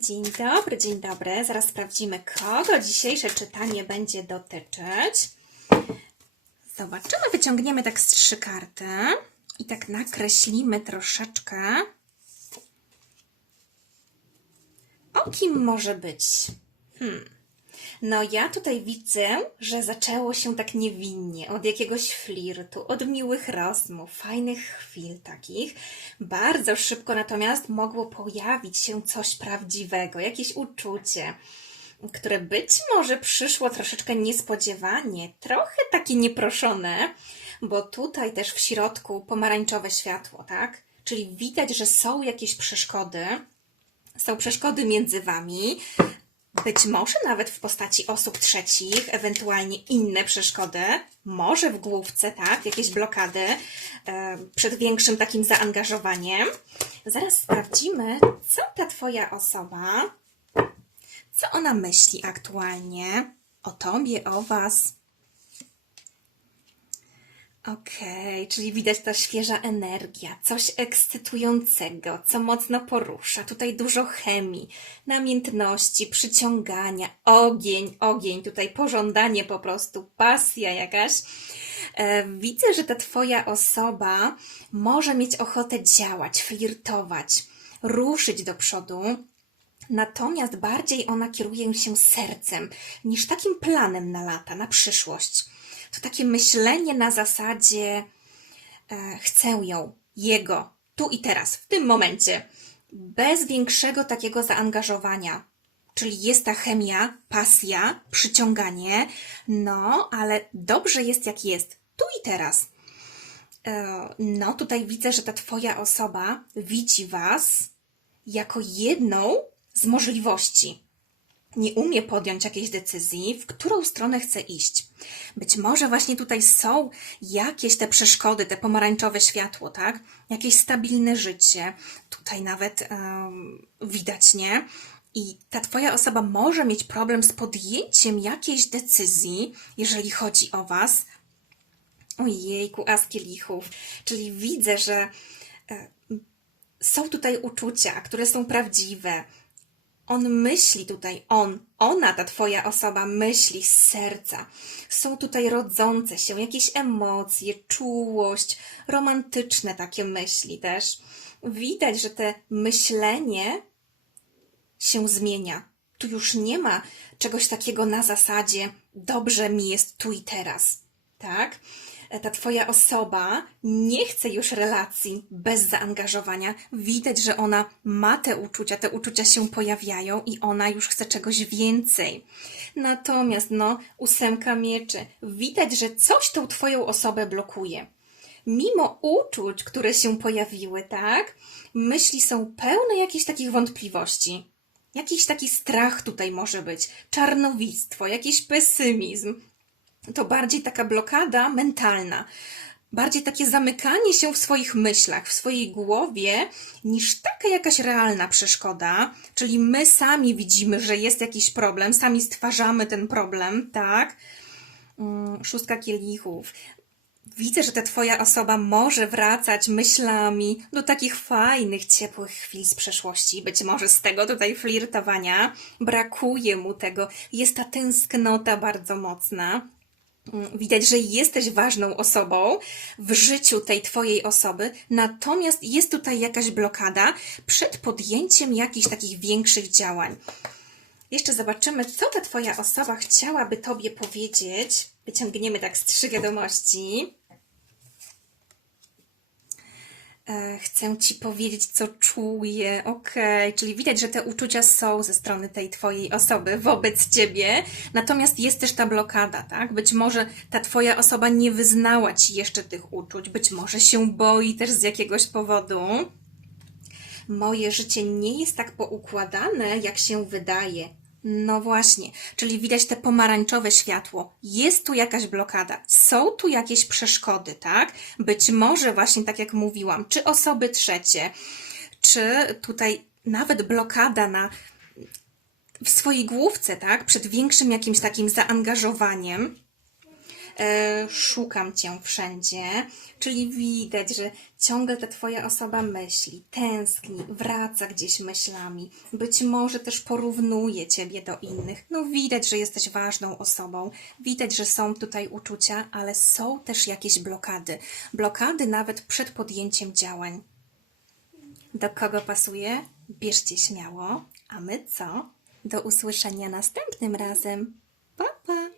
Dzień dobry, dzień dobry. Zaraz sprawdzimy, kogo dzisiejsze czytanie będzie dotyczyć. Zobaczymy, wyciągniemy tak z trzy karty i tak nakreślimy troszeczkę. O kim może być? Hmm. No ja tutaj widzę, że zaczęło się tak niewinnie, od jakiegoś flirtu, od miłych rozmów, fajnych chwil takich. Bardzo szybko natomiast mogło pojawić się coś prawdziwego, jakieś uczucie, które być może przyszło troszeczkę niespodziewanie, trochę takie nieproszone, bo tutaj też w środku pomarańczowe światło, tak? Czyli widać, że są jakieś przeszkody, są przeszkody między wami, być może nawet w postaci osób trzecich, ewentualnie inne przeszkody, może w główce, tak, jakieś blokady e, przed większym takim zaangażowaniem. Zaraz sprawdzimy, co ta Twoja osoba, co ona myśli aktualnie o Tobie, o Was. Okej, czyli widać ta świeża energia, coś ekscytującego, co mocno porusza. Tutaj dużo chemii, namiętności, przyciągania, ogień, ogień, tutaj pożądanie po prostu, pasja jakaś. E, Widzę, że ta Twoja osoba może mieć ochotę działać, flirtować, ruszyć do przodu, Natomiast bardziej ona kieruje się sercem niż takim planem na lata, na przyszłość. To takie myślenie na zasadzie e, chcę ją, jego, tu i teraz, w tym momencie, bez większego takiego zaangażowania. Czyli jest ta chemia, pasja, przyciąganie, no, ale dobrze jest jak jest, tu i teraz. E, No, tutaj widzę, że ta Twoja osoba widzi Was jako jedną z możliwości. Nie umie podjąć jakiejś decyzji, w którą stronę chce iść. Być może właśnie tutaj są jakieś te przeszkody, te pomarańczowe światło, tak? Jakieś stabilne życie. Tutaj nawet em, widać, nie? I ta Twoja osoba może mieć problem z podjęciem jakiejś decyzji, jeżeli chodzi o Was, Ojejku, as kielichów. Czyli widzę, że są tutaj uczucia, które są prawdziwe. On myśli tutaj, on, ona, ta twoja osoba myśli z serca. Są tutaj rodzące się jakieś emocje, czułość, romantyczne takie myśli też. Widać, że te myślenie się zmienia. Tu już nie ma czegoś takiego na zasadzie dobrze mi jest tu i teraz, tak? E, Ta twoja osoba nie chce już relacji bez zaangażowania. Widać, że ona ma te uczucia, te uczucia się pojawiają i ona już chce czegoś więcej. Natomiast, no, ósemka mieczy. Widać, że coś tą twoją osobę blokuje mimo uczuć, które się pojawiły, tak? Myśli są pełne jakichś takich wątpliwości. Jakiś taki strach tutaj może być, czarnowictwo, jakiś pesymizm. To bardziej taka blokada mentalna, bardziej takie zamykanie się w swoich myślach, w swojej głowie, niż taka jakaś realna przeszkoda, czyli my sami widzimy, że jest jakiś problem, sami stwarzamy ten problem, tak? Mm, Szóstka kielichów widzę, że ta Twoja osoba może wracać myślami do takich fajnych, ciepłych chwil z przeszłości. Być może z tego tutaj flirtowania brakuje mu tego. Jest ta tęsknota bardzo mocna. Mm, Widać, że jesteś ważną osobą w życiu tej Twojej osoby, natomiast jest tutaj jakaś blokada przed podjęciem jakichś takich większych działań. Jeszcze zobaczymy, co ta Twoja osoba chciałaby Tobie powiedzieć. Wyciągniemy tak z trzy wiadomości. E, Chcę Ci powiedzieć, co czuję. Okej, czyli widać, że te uczucia są ze strony tej Twojej osoby wobec Ciebie, natomiast jest też ta blokada, tak? Być może ta Twoja osoba nie wyznała Ci jeszcze tych uczuć, być może się boi też z jakiegoś powodu. Moje życie nie jest tak poukładane, jak się wydaje. No właśnie, czyli widać te pomarańczowe światło. Jest tu jakaś blokada, są tu jakieś przeszkody, tak? Być może właśnie tak jak mówiłam, czy osoby trzecie, czy tutaj nawet blokada na w swojej główce, tak? Przed większym jakimś takim zaangażowaniem. E, szukam cię wszędzie, czyli widać, że ciągle ta twoja osoba myśli, tęskni, wraca gdzieś myślami, być może też porównuje ciebie do innych. No widać, że jesteś ważną osobą, widać, że są tutaj uczucia, ale są też jakieś blokady. Blokady nawet przed podjęciem działań. Do kogo pasuje? Bierzcie śmiało. A my co? Do usłyszenia następnym razem. Pa, pa!